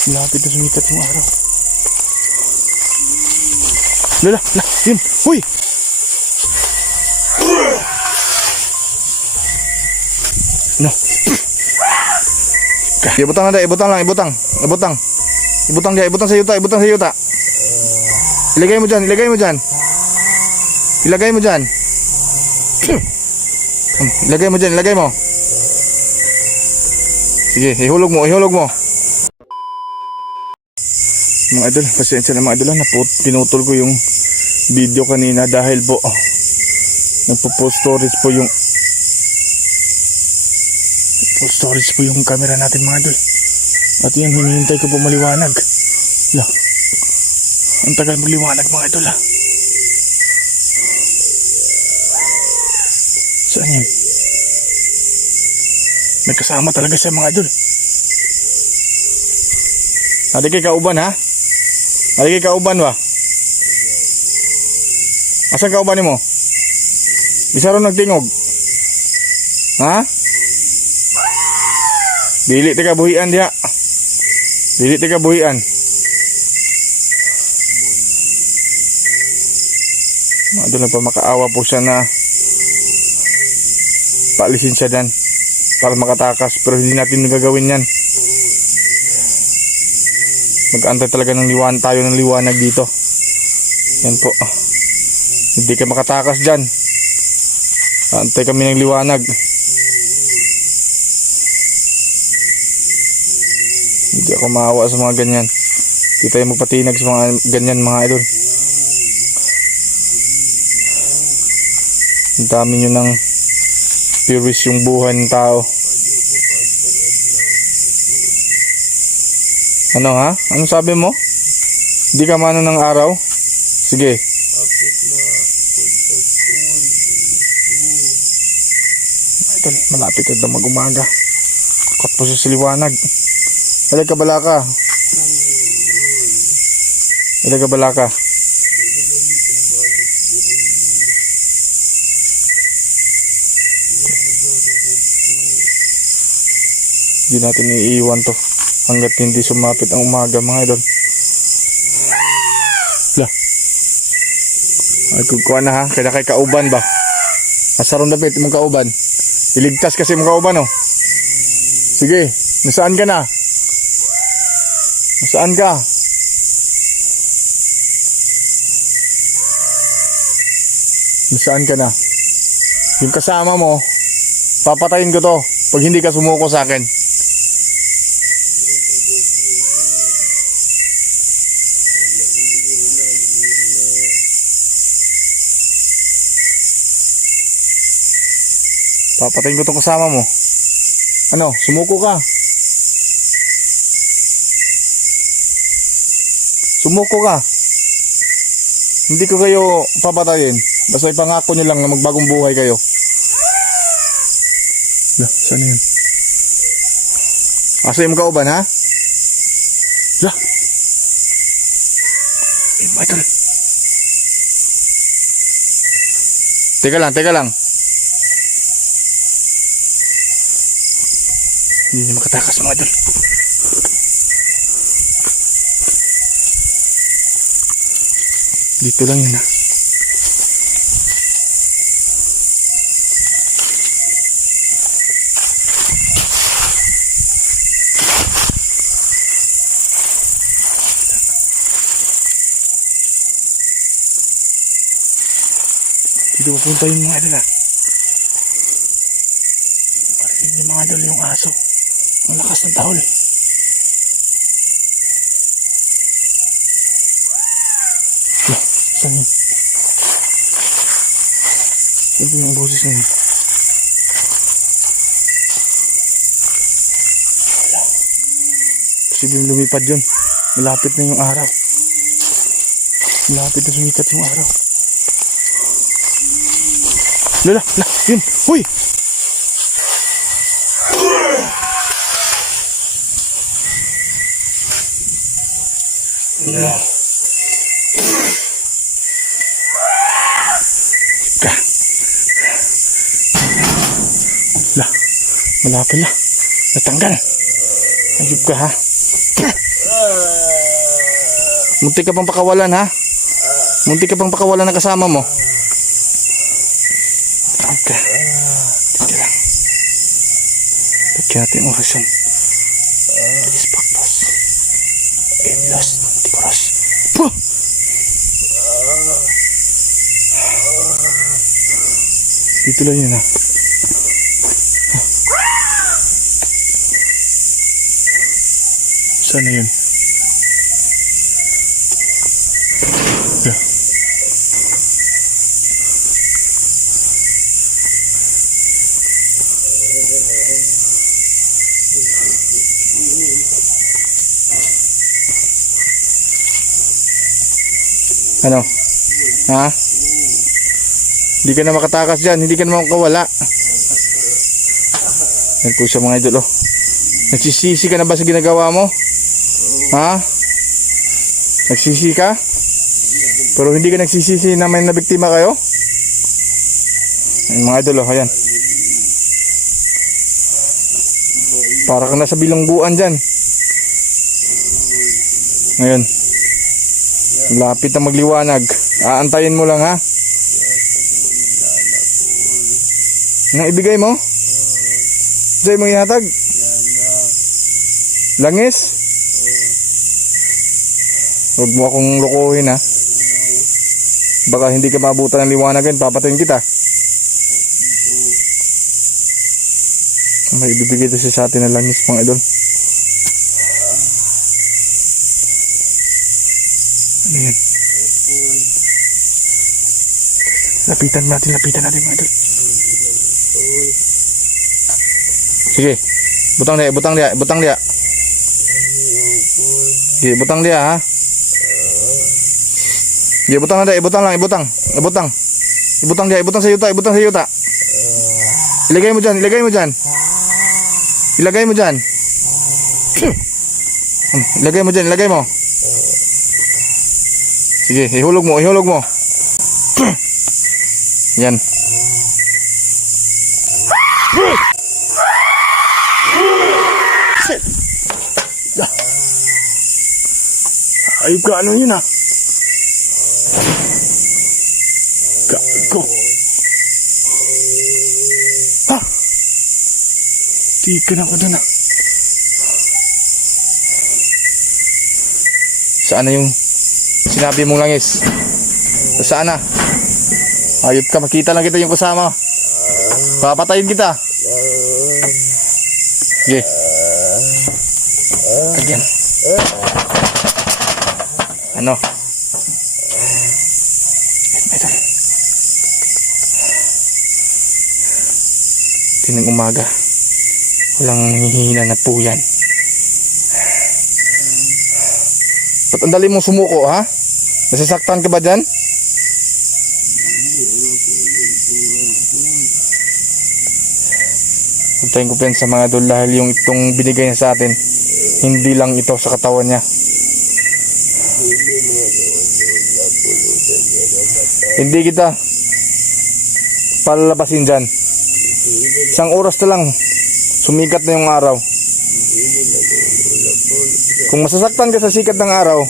Malapit na sumikat yung araw. Lala, yun, huy! No. Ibutang na tayo, ibutang lang, ibutang. Ibutang dia, ibutang sa yuta, ibutang sa yuta. Ilagay mo dyan, ilagay mo dyan. Ilagay mo dyan. Ilagay mo dyan, ilagay mo. Sige, ihulog mo, ihulog mo. Mga idol, pasensya na mga idol, pinutol ko yung video kanina dahil po nagpo-post storage po yung camera natin mga idol. At yan, hinihintay ko po maliwanag. La, ang tagal magliwanag mga idol ha. Saan yan? May kasama talaga siya mga idol. Adi kay kauban ha? Adi kay kauban ba? Asan kauban mo? Bisa ron nagtingog. Ha? Dili teka buhian diha. Dili teka buhian. Madala pa makaawa po siya na paalisin siya dan para makatakas, pero hindi natin nagagawin yan. Mag-antay talaga ng tayo ng liwanag dito. Yan po. Hindi ka makatakas dyan. Antay kami ng liwanag. Hindi ako maawa sa mga ganyan. Hindi tayo magpatinag sa mga ganyan mga idol. Ang dami nyo ng purist yung buhay ng tao. Ano ha? Ano sabi mo? Hindi ka mano ng araw? Sige. Idol, malapit na mag-umaga. Kat po sa liwanag. Ilag ka balaka. Ilag ka balaka. Hindi natin iiwan to hanggat hindi sumapit ang umaga mga idol. Lah. Ay kukuha na ha. Kaya kay kauban ba? Asarong dapit mong kauban. Iligtas kasi mong kauban oh. Sige. Nasaan ka na? Nasaan ka? Nasaan ka na? Yung kasama mo, papatayin ko to pag hindi ka sumuko sa akin. Papatayin ko itong kasama mo. Ano? Sumuko ka. Sumuko ka. Hindi ko kayo papatayin. Basta ipangako nyo lang na magbagong buhay kayo. Lah, saan yan? Asa yung kauban ha? Lah. Idol. Teka lang. Hindi niya makatakas mga idol. Dito lang yun ha. Dito papunta yung mga idol ha. Marinig yung mga idol yung aso. Ang lakas ng tahol. Saan yun? Saan yung boses na yun? Wala. Posibleng lumipad yun. Malapit na yung araw. Malapit na sumikat yung araw. Lala, yun, huy! Lala. Malapit na. Natanggal. Ayup ka ha. Muntik ka pang pakawalan ha. Muntik ka pang pakawalan ng kasama mo. Okay. Dito lang. Lagyan natin yung orasyon. Please practice. Get lost. Tikoras. Puh! Dito lang yun ha. Saan na yun? Yeah. Ano? Ha? Hindi ka na makatakas dyan. Hindi ka na makawala. Yan po siya mga idol. Oh. Nagsisisi ka na ba sa ginagawa mo? Ha? Nagsisi ka? Pero hindi ka nagsisisi na may nabiktima kayo? Yan mga idol. Oh. Ayan. Para kang nasa bilangguan dyan. Ngayon. Lapit na magliwanag. Aantayin mo lang ha. Nang ibigay mo? Sa'yo mong ihatag? Langis? Huwag mo akong lukuhin ha. Baka hindi ka maabutan ng liwanagan, papatayin kita. May ibibigay ito sa atin ng langis mga idol. Ano yan? Lapitan natin mga idol. Sige, butang dia. Sige, butang dia ha. Sige, ibutang dia, ibutang sa yuta. Ilagay mo dyan. Ilagay mo. Sige, ihulog mo. Yan. Ayup ka, ano yun ha? Gago. Ha? Tigan ako dun ha. Saan na yung sinabi mong langis? Saan na? Ayup ka, makita lang kita yung kasama. Papatayin kita. Sige. Again. Ano? Tinang umaga. Walang hihina na po yan. Ba't ang dali mong sumuko ha? Nasasaktan ka ba dyan? Huwag tayong kumpensa mga idol dahil yung itong binigay niya sa atin, hindi lang ito sa katawan niya. Hindi kita palalabasin dyan. Isang oras na lang, sumikat na yung araw. Kung masasaktan ka sa sikat ng araw,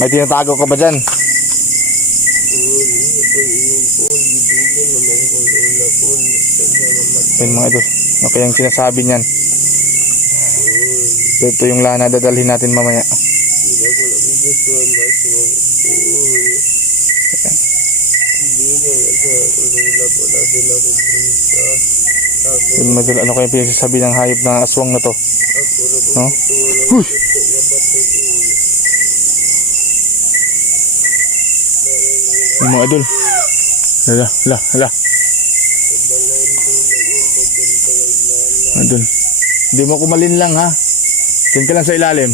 may tinatago ka ba dyan? Yan mga idol, okay ang sinasabi niyan. Ito yung lana dadalhin natin mamaya. Yun mga idol, ano kaya pinagsasabi ng hayop na aswang na to? No? Huy! Yung mga idol, hala. Idol, hindi mo kumalin lang ha. Diyan ka lang sa ilalim.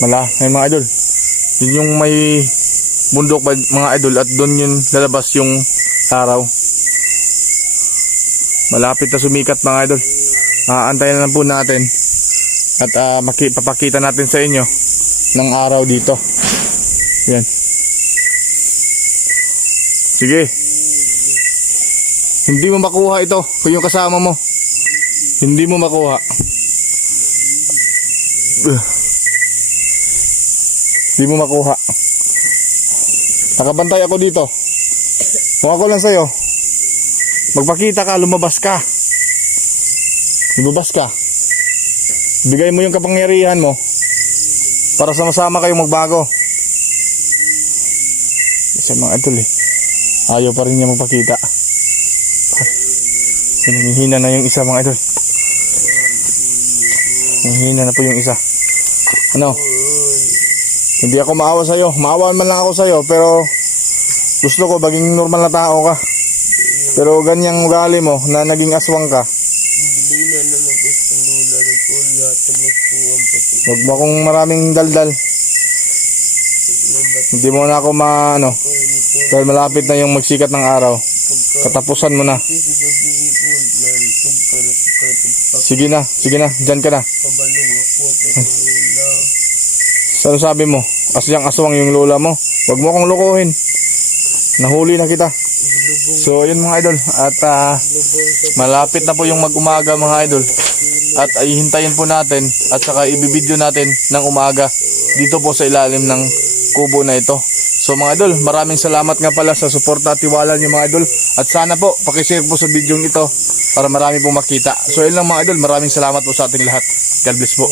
Ngayon mga idol, yun yung may bundok mga idol, at doon yun lalabas yung araw. Malapit na sumikat mga idol. Aantayin na lang po natin at papakita natin sa inyo ng araw dito. Yan. Sige. Hindi mo makuha ito kung yung kasama mo. Hindi mo makuha. Di mo makuha. Nakabantay ako dito. Kung ako lang sa'yo, magpakita ka, lumabas ka. Lumabas ka. Bigay mo yung kapangyarihan mo para sama-sama kayong magbago. Kasi mga idol ayaw pa rin niya magpakita. Hinihina na yung isa mga idol. Hinihina na po yung isa. Ano? Hindi ako maawa sa'yo. Maawaan man lang ako sa'yo, pero gusto ko maging normal na tao ka. Pero ganyang ugali mo na naging aswang ka. Huwag mo akong maraming daldal. Hindi mo na ako dahil malapit na yung magsikat ng araw. Katapusan mo na. Sige na, dyan ka na. Ano sabi mo? Asyang aswang yung lola mo. Huwag mo akong lukuhin. Nahuli na kita. So yun mga idol. At malapit na po yung mag-umaga mga idol. At ihintayin po natin at saka ibibideo natin ng umaga dito po sa ilalim ng kubo na ito. So mga idol, maraming salamat nga pala sa suporta at tiwala niyo mga idol. At sana po pakishare po sa video ito para marami pong makita. So yun lang mga idol, maraming salamat po sa ating lahat. God bless po.